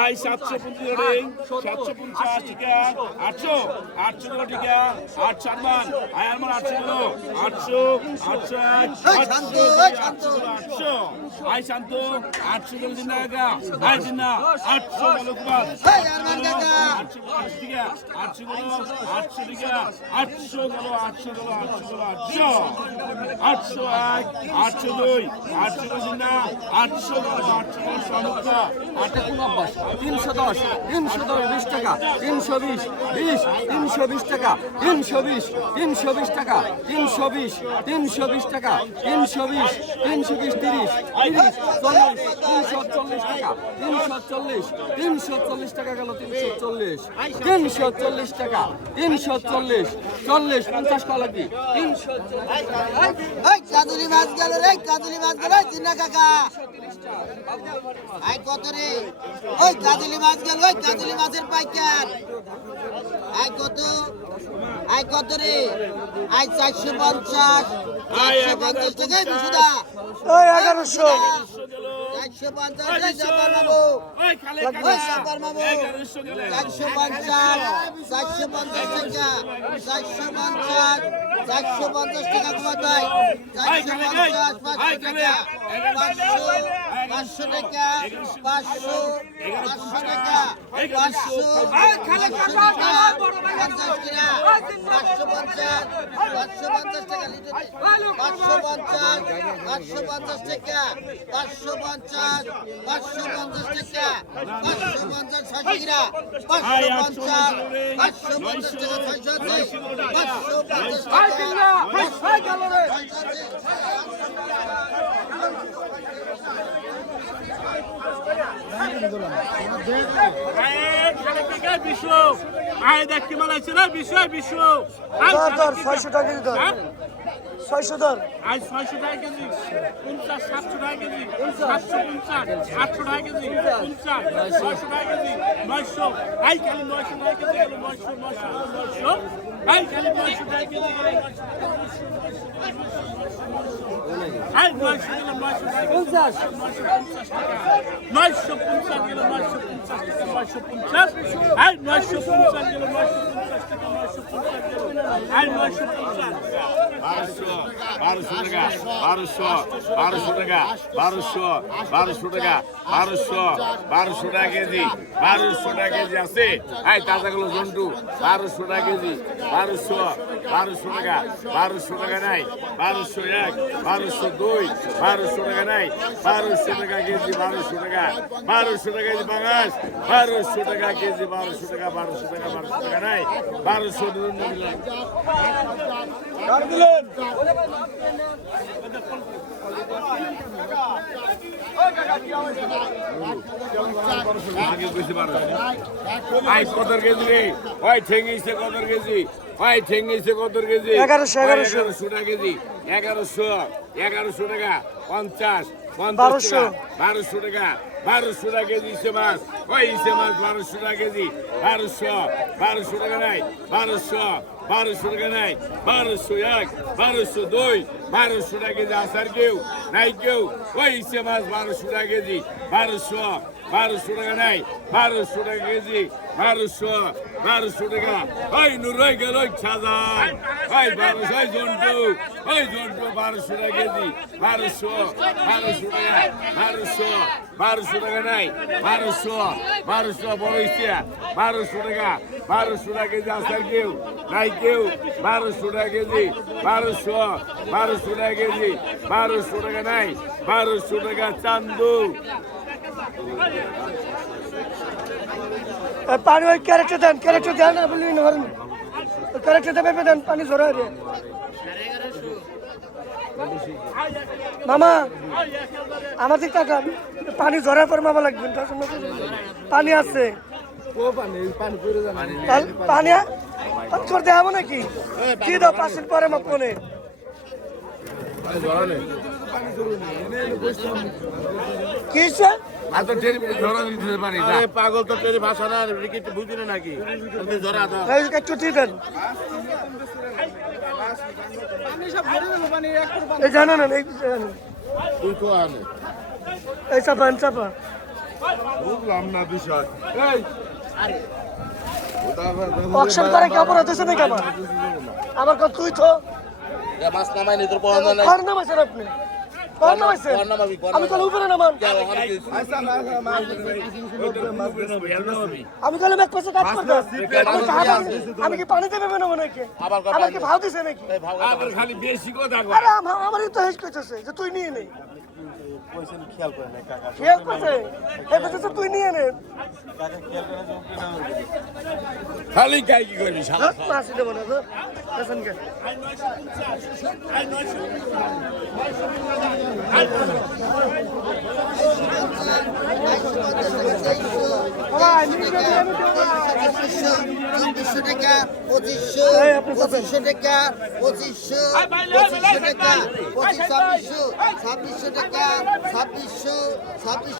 I সাতশো পঞ্চাশ রে। সাতশো পঞ্চাশ টিকা। আটশো। আটশো কিলো টিকা। আট সাত আয় আমার আটশো কিলো আটশো আটশো এক। আটশো আটশো আয় শান্ত। আটশো কিলো দিন না আয় দিন না। আটশো কিলো কুমার। আটশো আটশো টিকা। আটশো কিলো আটশো টিকা। আটশো কিলো আটশো কিলো আটশো কিলো আটশো। আটশো এক আটশো দুই আটশো কিলো দিন আটশো তিনশো দশ তিনশো দশ বিশ টাকা তিনশো বিশ বিশ তিনশো বিশ টাকা তিনশো বিশ তিনশো বিশ টাকা তিনশো বিশ তিনশো বিশ টাকা তিনশো বিশ তিনশো বিশ তিরিশ তিরিশ চল্লিশ তিনশো চল্লিশ টাকা তিনশো চল্লিশ তিনশো চল্লিশ টাকা গেল তিনশো চল্লিশ তিনশো চল্লিশ টাকা তিনশো চল্লিশ চল্লিশ পঞ্চাশ কলা কি তিনশো কাজুলি মাছ গেল রে কাজুলি মাছ গেল চিন্না কাকা আই কত রে? ওই কাজুলি মাছ গেল ওই কাজুলি মাছের পাইকার। আই কত? আই কত রে? আই চারশো পঞ্চাশ চারশো পঞ্চাশ। টাকায় বিশুদা ওই এগারোশো। চারশো পঞ্চাশ চারশো পঞ্চাশ। চারশো পঞ্চাশ টাকা, চারশো পঞ্চাশ চারশো পঞ্চাশ টাকা কমাত ভাই চারশো পঞ্চাশ, পাঁচশো টাকা। পাঁচশো পাঁচশো টাকা পাঁচশো পাঁচশো টাকা পাঁচশো পাঁচশো পঞ্চাশ পাঁচশো পঞ্চাশ পাঁচশো পঞ্চাশ টাকা পাঁচশো পঞ্চাশ পাঁচশো পঞ্চাশ টাকা পাঁচশো পঞ্চাশ পাঁচশো পঞ্চাশ টাকা পাঁচশো পঞ্চাশ টাকা পাঁচশো পঞ্চাশ পাঁচশো পঞ্চাশ টাকা ছয়শো পাঁচশো পঞ্চাশ টাকা আয় দেখ কি মালাইছে না বিশ্ব ধর ধর ছয়শো টাকা ছয়শো ধর আজ ছয়শো টাকা কেজি পঞ্চাশ সাতশো টাকা কেজি সাতশো পঞ্চাশ আটশো টাকা কেজি পঞ্চাশ ছয়শো টাকা কেজি নয়শো আই খালি নয়শো টাকা কেজি গেল নয়শো নয়শো নয়শো আই খালি নয়শো টাকা কেজি গেল আই নয়শো গেল নয়শো টাকা পঞ্চাশ নয়শো পঞ্চাশ টাকা নয়শো পঞ্চাশ গেল নয়শো পঞ্চাশ টাকা নয়শো পঞ্চাশ আই নয়শো পঞ্চাশ গেল নয়শো পঞ্চাশ টাকা নয়শো পঞ্চাশ গেল আই নয়শো পঞ্চাশ বারোশো টাকা বারোশো বারোশো টাকা বারোশো বারোশো টাকা বারোশো বারোশো টাকা কেজি বারোশো টাকা কেজি আছে এই তাজাগুলো জন্টু বারোশো টাকা কেজি বারোশো বারোশো টাকা বারোশো টাকা নাই বারোশো এক বারোশো দুই বারোশো টাকা নাই বারোশো টাকা কেজি বারোশো টাকা বারোশো টাকা কেজি বাংলাদেশ বারোশো টাকা কেজি বারোশো টাকা বারোশো টাকা বারোশো টাকা নাই বারোশো দিলাম এগারোশো, এগারোশো। টাকা পঞ্চাশ বারোশো। বারোশো টাকা বারোশো টাকা কেজি ইসে মাছ। ওই ইসে মাছ বারোশো টাকা কেজি। বারোশো বারোশো টাকা নাই বারোশো। বারোশো টাকা নাই বারোশো এক বারোশো দুই বারোশো টাকা কেজি আসার কেউ নাই কেউ ওই ইসে মাছ বারোশো টাকা কেজি বারোশো বারোশো টাকা নাই কেজি বারোশো বারোশো টাকা ওই নুরই গেল সাজান ওই বারোশো ওই জন্টু ওই জন্টু কেজি বারোশো বারোশো টাকা বারোশো বারোশো টাকা নাই বারোশো বারোশো বড় বারোশো টাকা বারোশো টাকা কেজি আসার কেউ নাই কেউ। বারোশো টাকা কেজি বারোশো বারোশো টাকা কেজি বারোশো টাকা নাই বারোশো টাকা চান্দু। পানি ওই ক্যারেক্টার দেন ক্যারেক্টার দেন না বললি না ওই ক্যারেক্টার দেবে দেন, পানি জোরে রে মামা, আমার দিক তাকান। পানি জোরে পরে মামা লাগবে পানি আছে। পানি পানি করে দেওয়া নাকি? কি দাও দিন পরে মাপ কি হয়েছে? আরে পাগল তো তোর ভাষা না কি বুঝি না নাকি? তুমি ধরা দাও এই একটু দেন। এই জানা না এই জানেন। তুই তো আনে। এই চাপান চাপা। বুঝলাম না বিষয়। অকশন করে কি অপরাধ হয়েছে নাকি আমার? আমার কথা তুই তো? মাছ নামাই নি তোর পড়ানো নাই। কর নামাইছেন আপনি? কর আমি কলে উপরে নামান আমি কলে এক পাশে কাজ করতে আমি কি পানি না মনে কি আমার কি ভাও দিছে নাকি খালি বেশি কথা আরে আম- তো হেস কইতেছে যে তুই নিয়ে নে খেয়াল করছে? হে কইতেছে তুই নিয়ে নে। খালি কাই কি করবি শালা? হ্যাঁ, মাসি দেবো না তো পেছন কে? চব্বিশশো টাকা পঁচিশশো পঁচিশশো টাকা পঁচিশশো পঁচিশশো টাকা পঁচিশ ছাব্বিশশো ছাব্বিশশো টাকা ছাব্বিশশো ছাব্বিশ